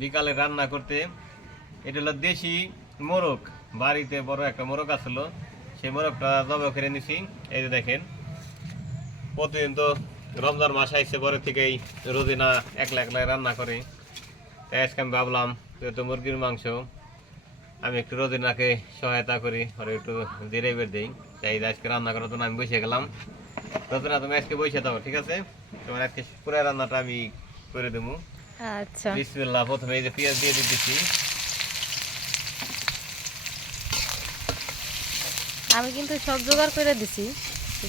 বিকালে রান্না করতে। এটা হলো দেশি মোরগ। বাড়িতে বড় একটা মোরগ আসলো। সেই মোরগটা জবা করে নিছি। এই যে দেখেন, প্রতিদিন তো রমজান মাস আইসে পরে থেকেই রোজিনা একলা একলা রান্না করে। তাই আজকে আমি ভাবলাম, যেহেতু মুরগির মাংস, আমি একটু রোজিনাকে সহায়তা করি, আর একটু ধীরে বের দিই। তাই আজকে রান্না করার জন্য আমি বসে গেলাম। রোজিনা তুমি আজকে বসে দাও, ঠিক আছে? তোমার আজকে পুরো রান্নাটা আমি করে দেবো। আচ্ছা। বিসমিল্লাহ প্রথমে এই যে পেঁয়াজ দিয়ে দিতেছি। আমি কিন্তু সব জোগাড় করে দিছি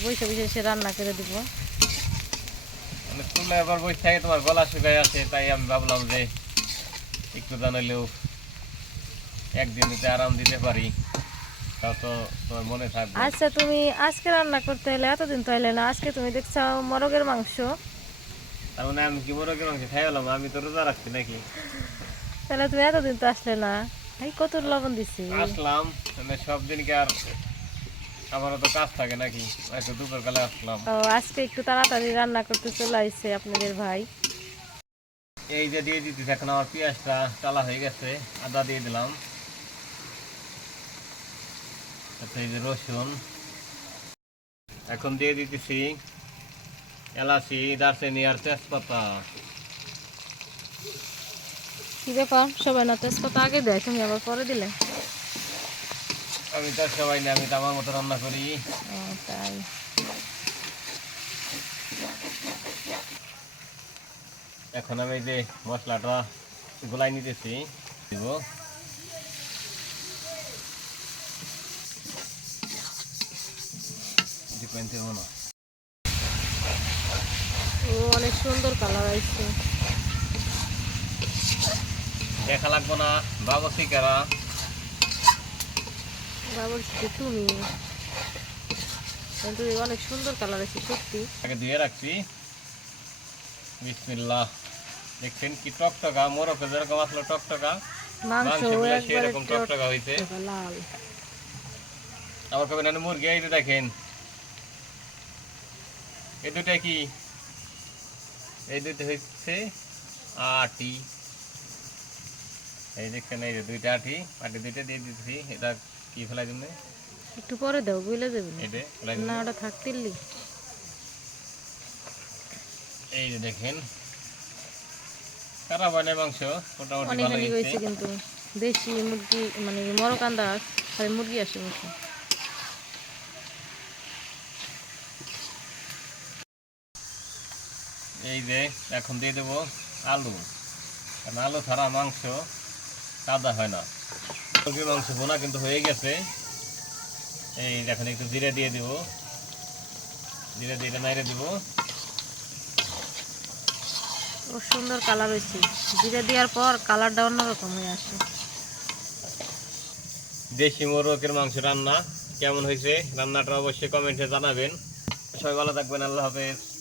বসে বসে সে রান্না করে দিব। মানে বসে থাকে তোমার গলা শুকায় আছে তাই আমি ভাবলাম যে একটু জানাইলেও একদিন যদি আরাম দিতে পারি। তাও তো তোমার মনে থাকবে। আচ্ছা তুমি আজকে রান্না করতে হলে এতদিন তো এলে না আজকে তুমি দেখছ মোরগের মাংস। তার মানে আমি কি মোরগের মাংস খাই হলাম আমি তো রোজা রাখছি নাকি? তাহলে তুমি এতদিন তো আসলে না। এই কত লবণ দিছি? আসলাম মানে সব দিনকে আর আমারও তো কাজ থাকে নাকি? একটু দুপুর কালে আসলাম। ও আজকে একটু তাড়াতাড়ি রান্না করতে চলে আসছে আপনাদের ভাই। এই যে দিয়ে দিতেছি এখন আমার পেঁয়াজটা চালা হয়ে গেছে আদা দিয়ে দিলাম। তারপরে এই যে রসুন। এখন দিয়ে দিতেছি এলাচি দারচিনি আর তেজপাতা। কি ব্যাপার? সবাই না তেজপাতা আগে দেয় তুমি আবার পরে দিলে? আমি তার সবাই না আমি তো আমার মতো রান্না করি। তাই। এখন আমি যে মশলাটা গুলাই নিতেছি দিব। ডিপেন্ড না অনেক সুন্দর কালার আসছে দেখা লাগবো না। বাবা শিকারা বাবুর সাথে তুমি? কিন্তু অনেক সুন্দর কালার আছে সত্যি। আগে ধুয়ে রাখছি। বিসমিল্লাহ। দেখছেন কি টকটকা? মোরকে যেরকম আসলো টকটকা মাংস সেরকম টকটকা হইছে। আবার কবে না মুরগি যে দেখেন। এই দুটা কি? এই দুটো হচ্ছে আটি। এই দেখছেন এই যে দুইটা আটি আটি দুইটা দিয়ে এটা কি জন্য একটু পরে দাও বুঝলে দেবে না। ওটা থাকতিলি এই যে দেখেন হয় মাংস? মোটামুটি অনেক ভালো হয়েছে কিন্তু দেশি মুরগি মানে মরকান্দা মুরগি আসে মুখে এই যে এখন দিয়ে দেবো আলু। কারণ আলু ছাড়া মাংস সাদা হয় না। মুরগির মাংস বোনা কিন্তু হয়ে গেছে। এই এখন একটু জিরে দিয়ে দিব। জিরে দিয়ে নাইরে দিব। ও সুন্দর কালার হয়েছে। জিরে দেওয়ার পর কালারটা অন্যরকম হয়ে আসে। দেশি মোরগের মাংস রান্না কেমন হয়েছে? রান্নাটা অবশ্যই কমেন্টে জানাবেন। সবাই ভালো থাকবেন। আল্লাহ হাফেজ।